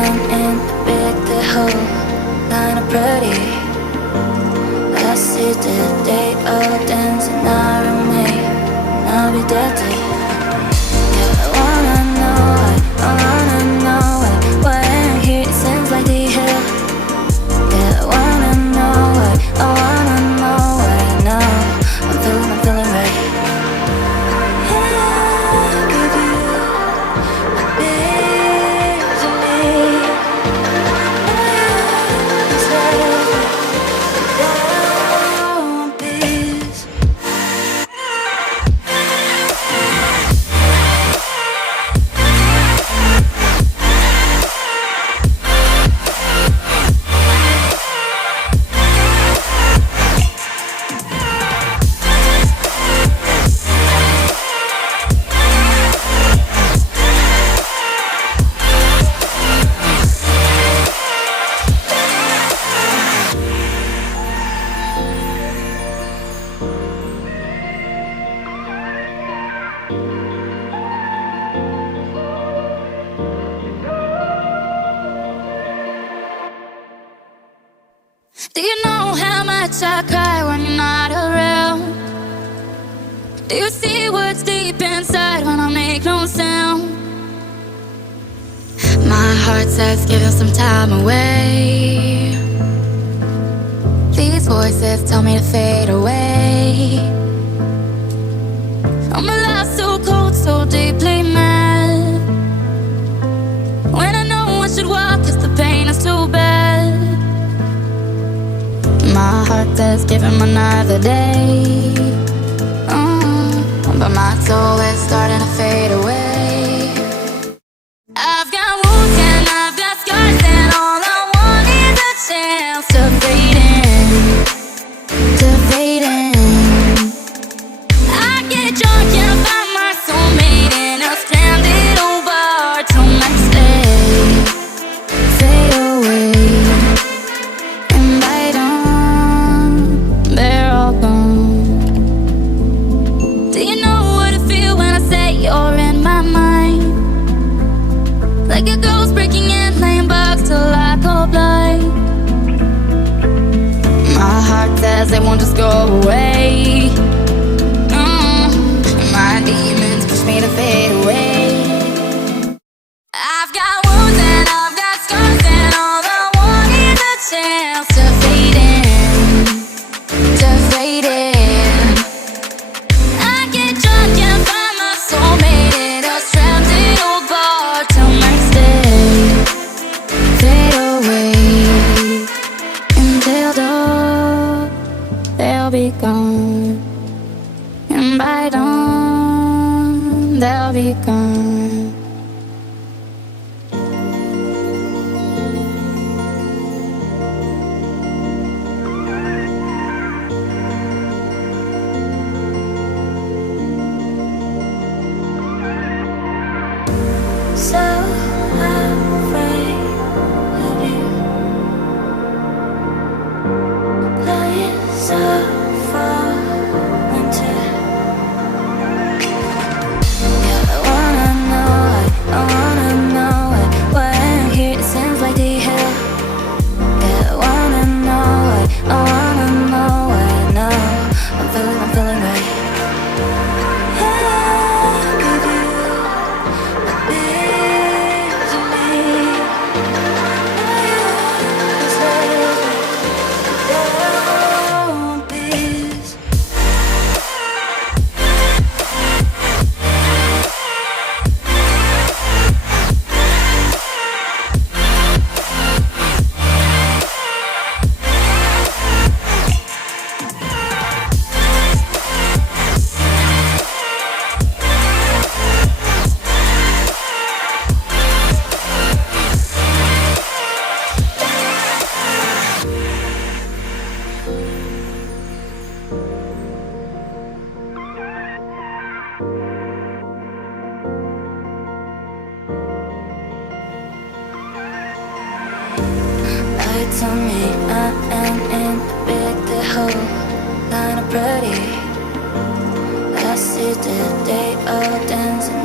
am in a big hole, kinda pretty. I see the day all dancing, I remain, I'll be dirty. Yeah, I wanna know why I'm here, it seems like the hell. Yeah, I wanna know why now I'm feeling right. I'll give you a bit of me. Down, please. Do you know how much I cry when you're not around? Do you see what's deep inside when I make no sound? My heart says give him some time away. These voices tell me to fade away. Oh, my life's so cold, so deeply mad. When I know I should walk, 'cause the pain is too bad. My heart says give him another day. But my soul is starting to fade away. I've got wounds and I've got scars, and all I want is a chance to fade in, to fade in. I get drunk and find my soulmate in a stranded old bar till next day. Fade away. You're in my mind, like a ghost breaking in, playing bugs till I go blind. My heart says they won't just go away. My demons push me to fade away. I've got wounds and I've got scars, and all I want is a chance to fade in, to fade in. I get drunk and find my soulmate in a stranded old bar till next day. Fade away until dawn, they'll be gone, and by dawn they'll be gone. So afraid of you, lying so far into. Yeah, I wanna know why I'm here, it seems like the hell. Yeah, I wanna know why now I'm feeling right. I'll give you a bit of me. Down, please. Lights on me, I am in a big hole, kinda pretty. I see the day all dancing,